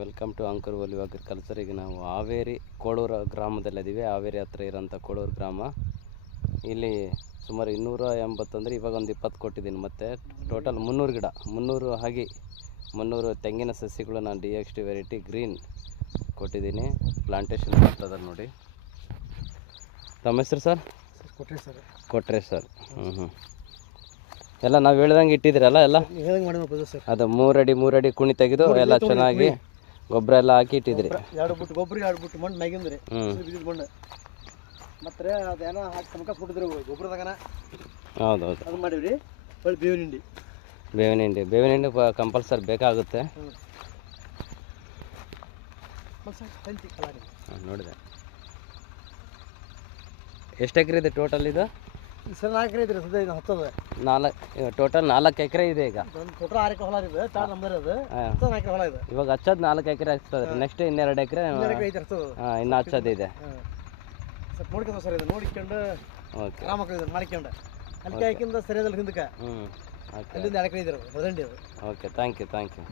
Welcome to anchor value agriculture. ಈಗ ನಾವು ಹಾವೇರಿ ಕೋಳೂರು ಗ್ರಾಮದಲ್ಲಿದ್ದೀವಿ. ಹಾವೇರಿ ಹತ್ರ ಇರೋಂಥ ಕೋಳೂರು ಗ್ರಾಮ. ಇಲ್ಲಿ ಸುಮಾರು 280 ಅಂದರೆ ಇವಾಗ ಒಂದು 20 ಕೊಟ್ಟಿದ್ದೀನಿ. ಮತ್ತು ಟೋಟಲ್ 300 ಗಿಡ, 300 ಹಾಗೆ 300 ತೆಂಗಿನ ಸಸಿಗಳು ನಾನು DXT ವೆರೈಟಿ ಗ್ರೀನ್ ಕೊಟ್ಟಿದ್ದೀನಿ. ಪ್ಲಾಂಟೇಶನ್ ಮಾಡ್ತದೆ ನೋಡಿ. ತಮ್ಮ ಹೆಸರು ಸರ್? ಕೊಟ್ರೆ ಸರ್. ಎಲ್ಲ ನಾವು ಹೇಳ್ದಂಗೆ ಇಟ್ಟಿದ್ದೀರಲ್ಲ? ಎಲ್ಲ ಅದು 3 ಅಡಿ 3 ಅಡಿ ಕುಣಿ ತೆಗೆದು ಎಲ್ಲ ಚೆನ್ನಾಗಿ ಗೊಬ್ಬರ ಎಲ್ಲ ಹಾಕಿ ಇಟ್ಟಿದ್ರಿ. 2 ಬುಟ್ಟು ಗೊಬ್ಬರ 2 ಬುಟ್ಟು ಮಣ್ಣು ಮ್ಯಾಗಿಂದ್ರಿ ಮಣ್ಣು ಮತ್ತೆ ಅದೇನೋ ಹಾಕಿ ಸಮಕ ಕೊಟ್ಟಿದ್ರು ಗೊಬ್ಬರದಾಗನ. ಹೌದೌದು, ಅದು ಮಾಡಿವ್ರಿ. ಒಳ್ಳೆ ಬೇವಿನ ಹಿಂಡಿ ಕಂಪಲ್ಸರಿ ಬೇಕಾಗುತ್ತೆ. ನೋಡಿದೆ. ಎಷ್ಟು ಎಕರೆ ಇದೆ ಟೋಟಲ್ ಇದು? ಸರ್ 4 ಎಕರೆ ಇದ್ರಿ. ಸದ್ಯ ಹತ್ತದ ಟೋಟಲ್ 4 ಎಕರೆ ಇದೆ. ಈಗ ಟೋಟಲ್ 6 ಎಕರೆ ಹೊಲ ಇದೆ. ತಾಳ ನಂಬರ್ ಅದು 4 ಎಕರೆ ಹೊಲ ಇದೆ. ಇವಾಗ ಹಚ್ಚೋದು 4 ಎಕರೆ ಆಗ್ತದೆ. ನೆಕ್ಸ್ಟ್ 2 ಎಕರೆ ಇನ್ನು ಹಚ್ಚೋದು ಇದೆ. ಸ್ವಲ್ಪ ನೋಡ್ಕೊಂಡು ಸರ್ ಇದು ನೋಡಿಕೊಂಡು ಓಕೆ ರಾಮಕ್ಕಳು ಮಾಡ್ಕೊಂಡು ಅಲ್ಲಿ ಕಾಯ್ಕಿಂದ ಸರಿಯಾದಲ್ಲ ಹಿಂದಕ್ಕೆ ಅಲ್ಲಿಂದ 2 ಎಕರೆ ಇದ್ರು ಹೊದಂಡಿ ಅದು. Okay, thank you.